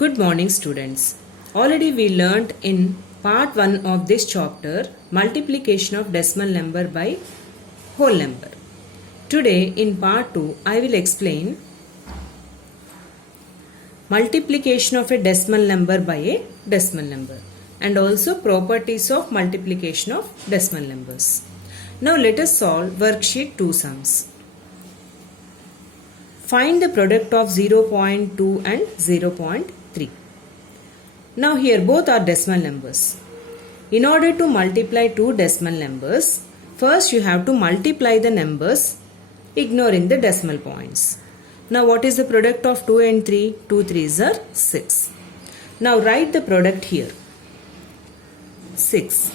Good morning, students. Already we learnt in part 1 of this chapter multiplication of decimal number by whole number. Today in part 2 I will explain multiplication of a decimal number by a decimal number and also properties of multiplication of decimal numbers. Now let us solve worksheet 2 sums. Find the product of 0.2 and 0.3. Now here both are decimal numbers. In order to multiply two decimal numbers, first you have to multiply the numbers ignoring the decimal points. Now what is the product of 2 and 3? 2 3s are 6. Now write the product here. 6.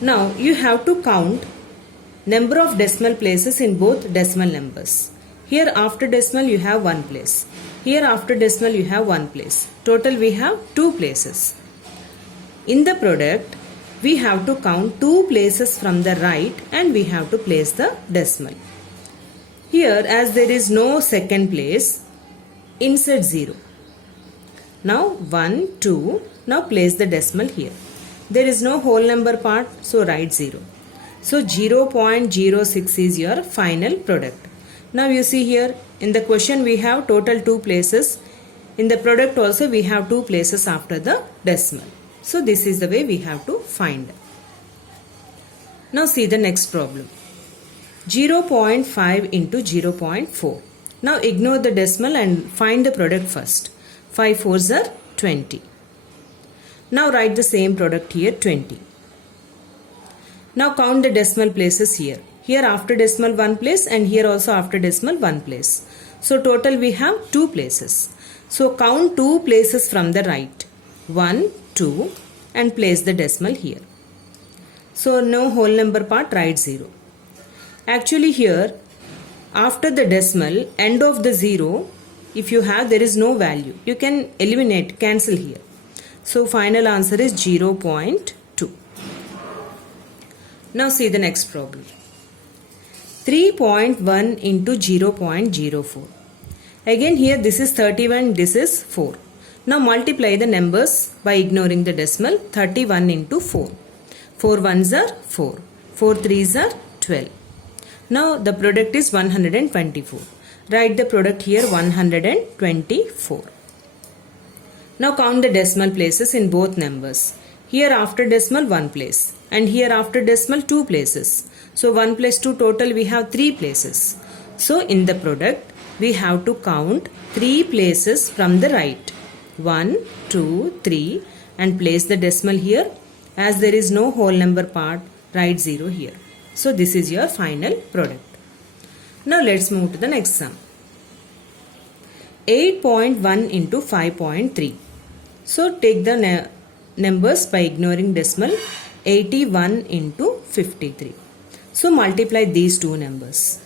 Now you have to count number of decimal places in both decimal numbers. Here after decimal you have one place. Here after decimal you have one place. Total we have two places. In the product we have to count two places from the right and we have to place the decimal. Here as there is no second place, insert 0. Now 1, 2. Now place the decimal here. There is no whole number part, so write 0. So 0.06 is your final product. Now you see here in the question we have total two places. In the product also we have two places after the decimal. So this is the way we have to find. Now see the next problem. 0.5 into 0.4. Now ignore the decimal and find the product first. 5 4s are 20. Now write the same product here 20. Now count the decimal places here. Here after decimal one place and here also after decimal one place. So total we have two places. So count two places from the right. 1, 2 and place the decimal here. So no whole number part, write 0. Actually here after the decimal end of the 0 if you have there is no value. You can eliminate, cancel here. So final answer is 0.2. Now see the next problem. 3.1 into 0.04. Again here this is 31, this is 4. Now multiply the numbers by ignoring the decimal. 31 into 4. 4 1s are 4. 4 3s are 12. Now the product is 124. Write the product here 124. Now count the decimal places in both numbers. Here after decimal one place and here after decimal two places. So 1 plus 2 total we have 3 places. So in the product we have to count 3 places from the right. 1, 2, 3 and place the decimal here. As there is no whole number part, write 0 here. So this is your final product. Now let's move to the next sum. 8.1 into 5.3. So take the numbers by ignoring decimal. 81 into 53. So multiply these two numbers.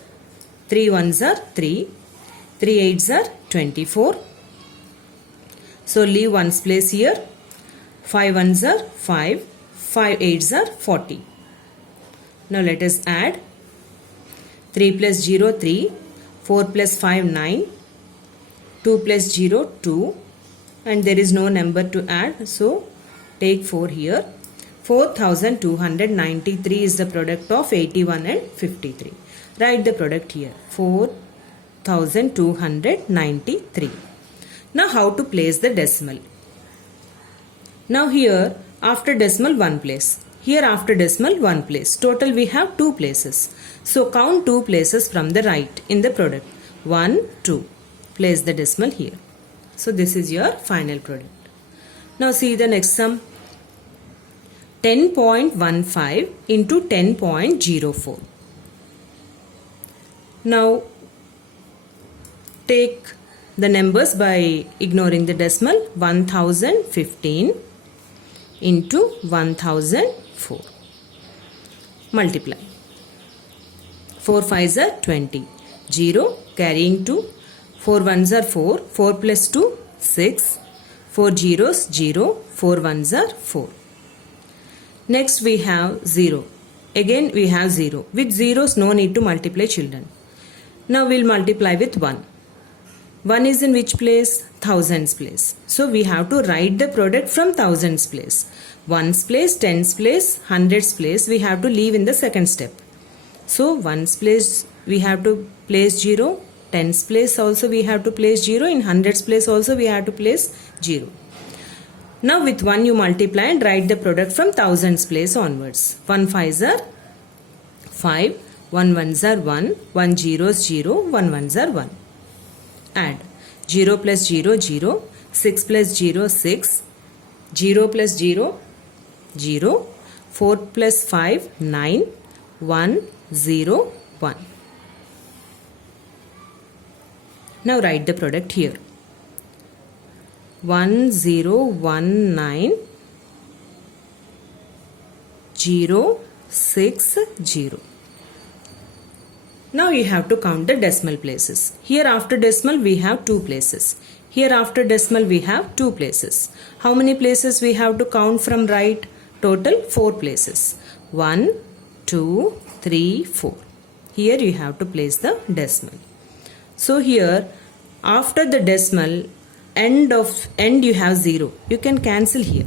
3 1s are 3. 3 8s are 24. So leave ones place here. 5 1s are 5. 5 8s are 40. Now let us add. 3 plus 0 3. 4 plus 5 9. 2 plus 0 2. And there is no number to add. So take 4 here. 4293 is the product of 81 and 53. Write the product here. 4293. Now how to place the decimal? Now here after decimal one place. Here after decimal one place. Total we have two places. So count two places from the right in the product. 1, 2. Place the decimal here. So this is your final product. Now see the next sum. 10.15 into 10.04. Now take the numbers by ignoring the decimal. 1015 into 1004. Multiply. 4 5s are 20. 0 carrying 2. 4 1s are 4. 4 plus 2 6. 4 zeros 0. 4 1s are 4. Next we have 0. Again we have 0. With zeros no need to multiply children. Now we'll multiply with 1. 1 is in which place? Thousands place. So we have to write the product from thousands place. Ones place, tens place, hundreds place we have to leave in the second step. So ones place we have to place 0. Tens place also we have to place 0. In hundreds place also we have to place 0. Now with 1 you multiply and write the product from thousands place onwards. 1 5s are 5. 1 1s are 1. 1 0s 0. 1 1s are 1. Add 0 plus 0 0. 6 plus 0 6. 0 plus 0 0. 4 plus 5 9. 1 0 1. Now write the product here. 1019 060. Now you have to count the decimal places. Here after decimal we have 2 places. Here after decimal we have 2 places. How many places we have to count from right? Total 4 places. 1, 2, 3, 4. Here you have to place the decimal. So here after the decimal end you have 0. You can cancel here.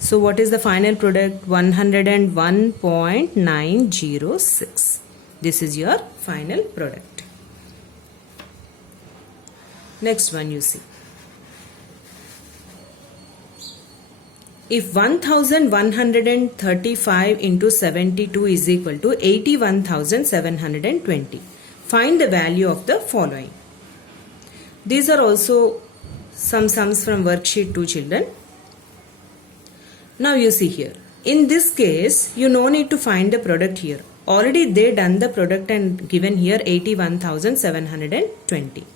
So what is the final product? 101.906. This is your final product. Next one you see. If 1135 into 72 is equal to 81,720, find the value of the following. These are also some sums from worksheet 2 children. Now you see here. In this case, you no need to find the product here. Already they done the product and given here 81,720.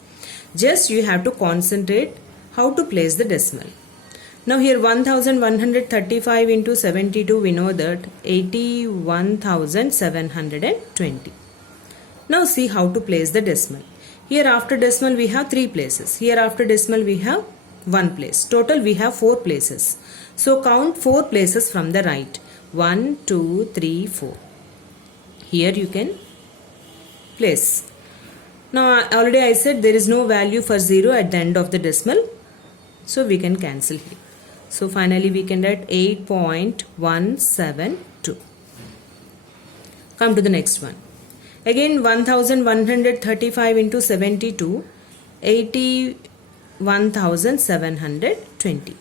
Just you have to concentrate how to place the decimal. Now here 1135 into 72 we know that 81,720. Now see how to place the decimal. Here after decimal we have 3 places. Here after decimal we have 1 place. Total we have 4 places. So count 4 places from the right. 1, 2, 3, 4. Here you can place. Now already I said there is no value for 0 at the end of the decimal. So we can cancel here. So finally we can write 8.172. Come to the next one. Again 1135 into 72, 81,720.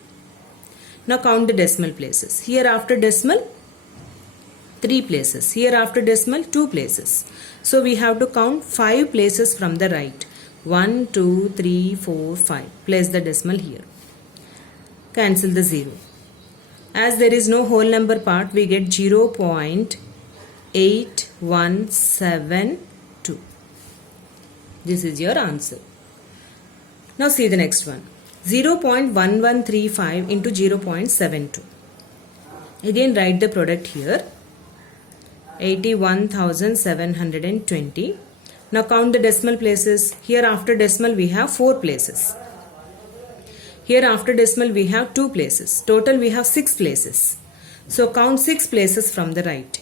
Now count the decimal places. Here after decimal 3 places. Here after decimal 2 places. So we have to count 5 places from the right. 1, 2, 3, 4, 5. Place the decimal here. Cancel the 0. As there is no whole number part, we get 0.8172. This is your answer. Now see the next one. 0.1135 into 0.72. Again write the product here. 81,720. Now count the decimal places. Here after decimal we have 4 places. Here after decimal we have 2 places. Total we have 6 places. So count 6 places from the right.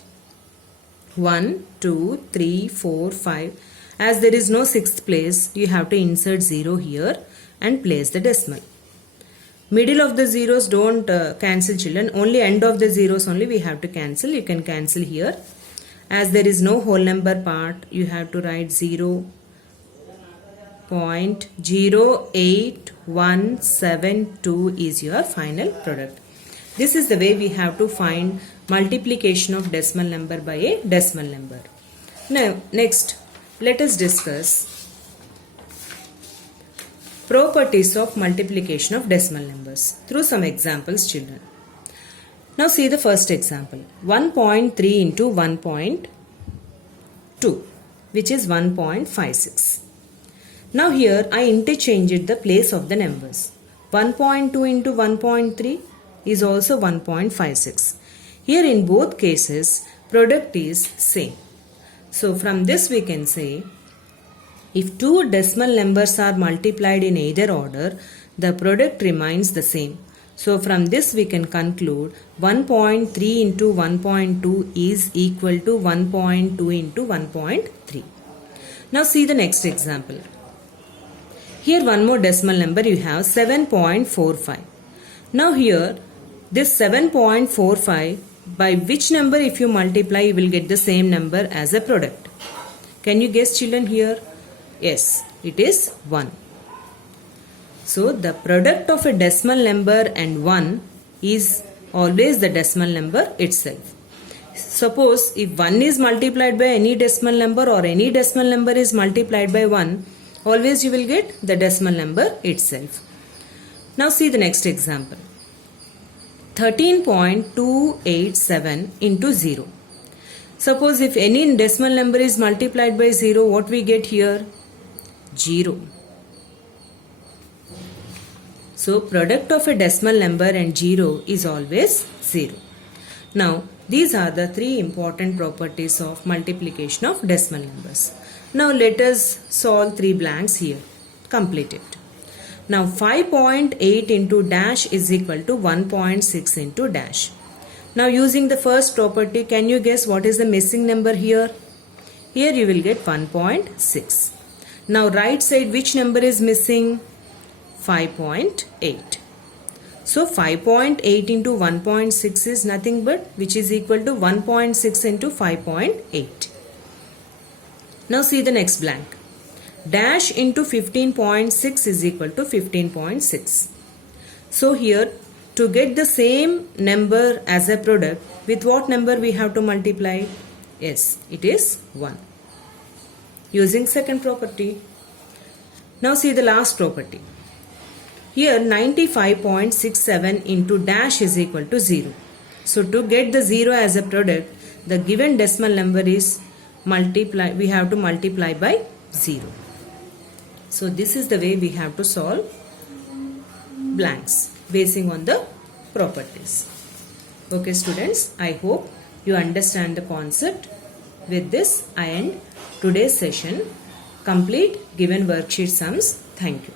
1, 2, 3, 4, 5. As there is no 6th place, you have to insert 0 here and place the decimal. Middle of the zeros don't cancel children. Only end of the zeros only we have to cancel. You can cancel here. As there is no whole number part, you have to write 0.08172 is your final product. This is the way we have to find multiplication of decimal number by a decimal number. Now, next, let us discuss properties of multiplication of decimal numbers through some examples, children. Now see the first example. 1.3 into 1.2, which is 1.56. Now here I interchanged the place of the numbers. 1.2 into 1.3 is also 1.56. Here in both cases, product is same. So from this we can say, if two decimal numbers are multiplied in either order, the product remains the same. So from this we can conclude 1.3 into 1.2 is equal to 1.2 into 1.3. Now see the next example. Here one more decimal number you have 7.45. Now here this 7.45, by which number if you multiply you will get the same number as a product? Can you guess, children, here? Yes, it is 1. So the product of a decimal number and 1 is always the decimal number itself. Suppose if 1 is multiplied by any decimal number or any decimal number is multiplied by 1, always you will get the decimal number itself. Now see the next example. 13.287 into 0. Suppose if any decimal number is multiplied by 0, what we get here? 0. So product of a decimal number and 0 is always 0. Now these are the three important properties of multiplication of decimal numbers. Now let us solve three blanks here. Complete it. Now 5.8 into dash is equal to 1.6 into dash. Now using the first property, can you guess what is the missing number here? Here you will get 1.6. Now right side, which number is missing? 5.8. So 5.8 into 1.6 is nothing but which is equal to 1.6 into 5.8. Now see the next blank. Dash into 15.6 is equal to 15.6. So here to get the same number as a product, with what number we have to multiply? Yes, it is 1. Using second property. Now see the last property. Here 95.67 into dash is equal to 0. So to get the 0 as a product, the given decimal number is we have to multiply by 0. So this is the way we have to solve blanks basing on the properties. Okay students, I hope you understand the concept. With this I end today's session. Complete given worksheet sums. Thank you.